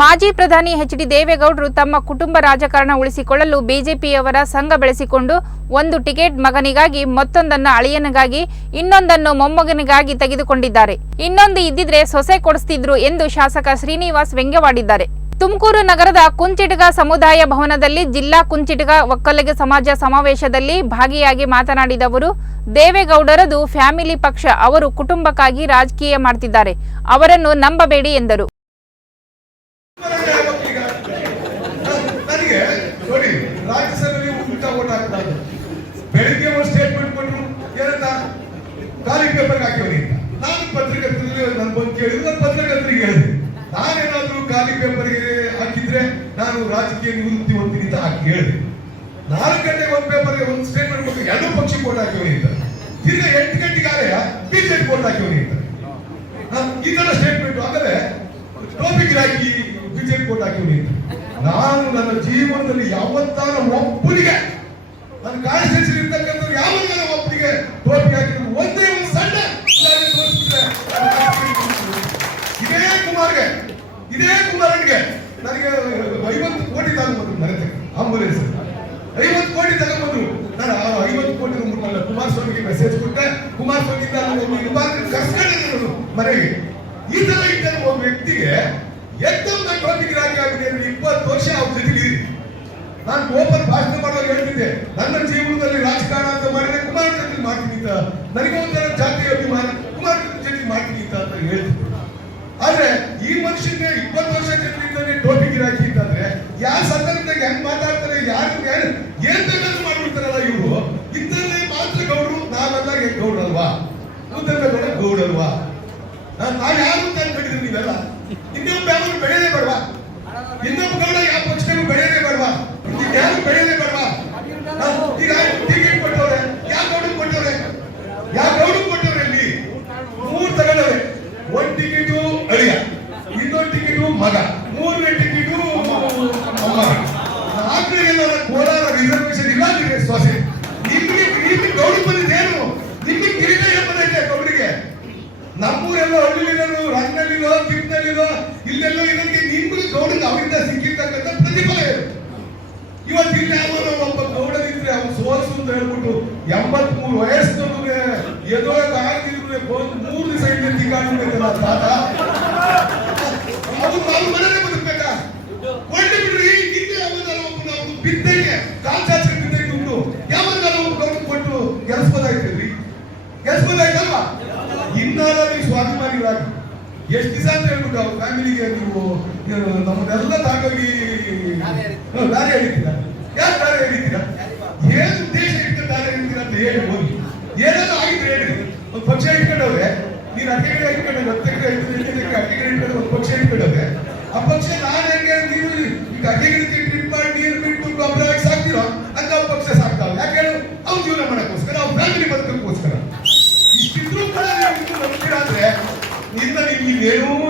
ಮಾಜಿ ಪ್ರಧಾನಿ H D ದೇವೇಗೌಡರು ತಮ್ಮ ಕುಟುಂಬ ರಾಜಕಾರಣ ಉಳಿಸಿಕೊಳ್ಳಲು ಬಿಜೆಪಿಯವರ ಸಂಘ ಬೆಳೆಸಿಕೊಂಡು ಒಂದು ಟಿಕೆಟ್ ಮಗನಿಗಾಗಿ ಮತ್ತೊಂದನ್ನು ಅಳಿಯನಿಗಾಗಿ ಇನ್ನೊಂದನ್ನು ಮೊಮ್ಮಗನಿಗಾಗಿ ತೆಗೆದುಕೊಂಡಿದ್ದಾರೆ. ಇನ್ನೊಂದು ಇದ್ದಿದ್ರೆ ಸೊಸೆ ಕೊಡಿಸ್ತಿದ್ರು ಎಂದು ಶಾಸಕ ಶ್ರೀನಿವಾಸ್ ವ್ಯಂಗ್ಯವಾಡಿದ್ದಾರೆ. ತುಮಕೂರು ನಗರದ ಕುಂಚಿಟಗ ಸಮುದಾಯ ಭವನದಲ್ಲಿ ಜಿಲ್ಲಾ ಕುಂಚಿಟಗ ಒಕ್ಕಲಿಗ ಸಮಾಜ ಸಮಾವೇಶದಲ್ಲಿ ಭಾಗಿಯಾಗಿ ಮಾತನಾಡಿದ ಅವರು, ದೇವೇಗೌಡರದು ಫ್ಯಾಮಿಲಿ ಪಕ್ಷ, ಅವರು ಕುಟುಂಬಕ್ಕಾಗಿ ರಾಜಕೀಯ ಮಾಡ್ತಿದ್ದಾರೆ. ಅವರನ್ನು ನಂಬಬೇಡಿ ಎಂದರು ನನಗೆ ನೋಡಿ ರಾಜ್ಯಸಭೆಯಲ್ಲಿ ಉಲ್ಟ ಓಟ್ ಹಾಕ್ತಾರೆ ಬೆಳಿಗ್ಗೆ ಒಂದು ಸ್ಟೇಟ್ಮೆಂಟ್ ಕೊಟ್ಟರು ಏನಂತ? ಖಾಲಿ ಪೇಪರ್ ಹಾಕಿವ್ರಿ. ನಾನು ಪತ್ರಿಕರ್ತರಿಗೆ ನನ್ನ ಬಂದು ಕೇಳಿದ್ರು, ನಾನು ಪತ್ರಕರ್ತರಿಗೆ ಹೇಳಿದೆ. ನಾನೇನಾದ್ರೂ ಖಾಲಿ ಪೇಪರ್ಗೆ ಹಾಕಿದ್ರೆ ನಾನು ರಾಜಕೀಯ ನಿವೃತ್ತಿ ಹೊಂದಿನಿ ಅಂತ ಹಾಕಿ ಹೇಳಿದೆ. ನಾಲ್ಕು ಗಂಟೆಗೆ ಒಂದು ಪೇಪರ್ಗೆ ಒಂದು ಸ್ಟೇಟ್ಮೆಂಟ್ ಕೊಟ್ಟು ಎರಡು ಪಕ್ಷಕ್ಕೆ ಓಟ್ ಹಾಕಿವ್ರಿ ಅಂತ. ತಿರ್ಗಾ ಎಂಟು ಗಂಟೆಗಾರೆ ಬಿಜೆಪಿ ಓಟ್ ಹಾಕಿವ್ರಿ ಅಂತ. ಈ ತರ ಸ್ಟೇಟ್ಮೆಂಟ್ ಆಮೇಲೆ ಟೋಪಿಕ್ ಹಾಕಿ ಬಿಜೆಪಿ ಕೋಟ್ ಹಾಕಿವ್ರಿ ಅಂತ. ನಾನು ನನ್ನ ಜೀವನದಲ್ಲಿ ಯಾವತ್ತಾನ ಒಬ್ಬರಿಗೆ ನನ್ನ ಕಾನ್ಸ್ಟಿಟ್ಯೂನ್ಸಿ ಇರ್ತಕ್ಕಂಥ ಯಾವತ್ತಾರ ಒಬ್ಬರಿಗೆ ಟೋಪಿ ಹಾಕಿದ್ರು? ಒಂದೇ ಒಂದು ಸಣ್ಣ ಇದೇ ಕುಮಾರ್ಗೆ, ಇದೇ ಕುಮಾರನ್ಗೆ ನನಗೆ ಐವತ್ತು ಕೋಟಿ ತಗೊಂಡ್ಬಂದ್ರು ನನಗೆ ಆಂಬುಲೆನ್ಸ್ ಐವತ್ತು ಕೋಟಿ ತಗೊಂಡ್ಬಂದ್ರು ನಾನು ಆ ಐವತ್ತು ಕೋಟಿ ಮುಟ್ಟಲ್ಲ ಕುಮಾರಸ್ವಾಮಿಗೆ ಮೆಸೇಜ್ ಕೊಟ್ಟೆ. ಕುಮಾರಸ್ವಾಮಿಯಿಂದ ಒಂದು ವಿಭಾಗ ಕರ್ಸ್ಕೊಂಡಿದ್ರು ಮನೆಗೆ. ಈ ತರ ಇದ್ದ ಒಬ್ಬ ವ್ಯಕ್ತಿಗೆ ನಾನು ಆಗಿದೆ ಇಪ್ಪತ್ತು ವರ್ಷ ಅವ್ರ ಜೊತೆಗೆ ನಾನು ಓಪನ್ ಭಾಷಣ ಮಾಡುವಾಗ ಹೇಳ್ತಿದ್ದೆ, ನನ್ನ ಜೀವನದಲ್ಲಿ ರಾಜಕಾರಣ ಅಂತ ಮಾಡಿದ್ರೆ ಕುಮಾರ ಜೊತೆ ಮಾಡ್ತೀನಿ ನನಗೆ ಒಂಥರ ಜಾತಿ ಅಭಿಮಾನ, ಕುಮಾರ ಜೊತೆ ಮಾಡ್ತೀನಿ ಅಂತ ಅಂತ ಹೇಳ್ತಿದ್ದೆ. ಆದ್ರೆ ಈ ಮನುಷ್ಯನಿಗೆ ಇಪ್ಪತ್ತು ವರ್ಷ ಜನರಿಂದಾನೆ ಟೋಪಿ ಗಿರಾಕಿ ಅಂತಂದ್ರೆ ಯಾವ ಸಂದರ್ಭದಾಗ ಹೆಂಗ್ ಮಾತಾಡ್ತಾರೆ, ಯಾರು ಏನ್ ಬೇಕಾದ್ರೂ ಮಾಡ್ಬಿಡ್ತಾರಲ್ಲ ಇವರು. ಇದ್ದಲ್ಲೇ ಮಾತ್ರ ಗೌಡರು, ನಾವೆಲ್ಲ ಗೌಡಲ್ವಾ ಗೌಡ್ರಲ್ವಾ? ಗೌಡ ಗೌಡಲ್ವಾ? ನಾನು ಯಾರು ಅಂತ ಅನ್ಕೊಂಡಿದ್ರಿ ನೀವೆಲ್ಲ? ಇನ್ನೊಬ್ಬ ಯಾರು కింద ಇಲ್ಲೆಲ್ಲೋ ಇದಕ್ಕೆ ನಿಮ್ಗೆ ಗೌಡನ ಅವರಿಂದ ಸಿಕ್ಕಿರ್ತಕ್ಕಂಥ ಪ್ರತಿಫಲ ಇದೆ. ಇವತ್ತು ಇಲ್ಲಿ ಅವನು ಒಬ್ಬ ಗೌಡನಿದ್ರೆ ಅವನು ಸೋಲ್ಸು ಅಂತ ಹೇಳ್ಬಿಟ್ಟು ಎಂಬತ್ ಮೂರು ವಯಸ್ಸಿನವ್ರಿಗೆ ಎದೋ ಆಗಿದ್ರು ಬಂದು ಮೂರು ದಿವಸ ಇಲ್ಲಿ ತಿಂಗಾಡ್ಬೇಕಲ್ಲ ತಾತ. ಅವ್ರು ಅವ್ರ ಮನೆಯೇ ಬದುಕ್ಬೇಕಾ? ಒಳ್ಳೆ ಬಿಡ್ರಿ ಹಿಂದೆ ಯಾವತ್ತಾರ ಒಬ್ಬನ ಅವ್ನು ಬಿದ್ದೆಗೆ ಕಾಲ್ ಚಾಚಿ ಬಿದ್ದೆಗೆ ದುಡ್ಡು ಯಾವತ್ತಾರ ಒಬ್ಬ ಗೌಡ ಕೊಟ್ಟು ಗೆಲ್ಸ್ಬೋದಾಯ್ತಲ್ರಿ ಗೆಲ್ಸ್ಬೋದಾಯ್ತಲ್ವಾ? ಇನ್ನಾರ ನೀವು ಸ್ವಾಭಿಮಾನಿಗಳಾಗಿ ಎಷ್ಟು ದಿವಸ ಅಂತ ಹೇಳ್ಬಿಟ್ಟು ಅವ್ರ ಫ್ಯಾಮಿಲಿಗೆ ನೀವು ನಮ್ಮನ್ನೆಲ್ಲ ತಾಗೋಗಿ ದಾರಿ ಹಿಡಿತೀರಾ? ಯಾಕೆ ದಾರಿ ಹಿಡಿತೀರಾ? ಏನು ದೇಶ ಇಟ್ಕೊಂಡು ದಾರಿ ಎಳಿತೀರಾ ಅಂತ ಹೇಳಿ ಹೋಗಿ. ಏನೆಲ್ಲ ಆಗಿದ್ರೆ ಹೇಳಿ. ಒಂದು ಪಕ್ಷ ಇಟ್ಕೊಂಡವ್ರೆ ನೀನು ಅತ್ತೆ ಕಡೆ ಇಟ್ಕೊಂಡು ಹತ್ತು ಕಡೆ ಐದು ಅತ್ತೆ ಕಡೆ ಇಟ್ಕೊಂಡು ಒಂದು ಪಕ್ಷ ಇಟ್ಕೊಂಡವ್ರೆ ಆ ಪಕ್ಷ ನಾನು ಹೆಂಗೆ ನೀವು ಈಗ ಅಡಿಕೆ ಗಿಡಕ್ಕೆ 别。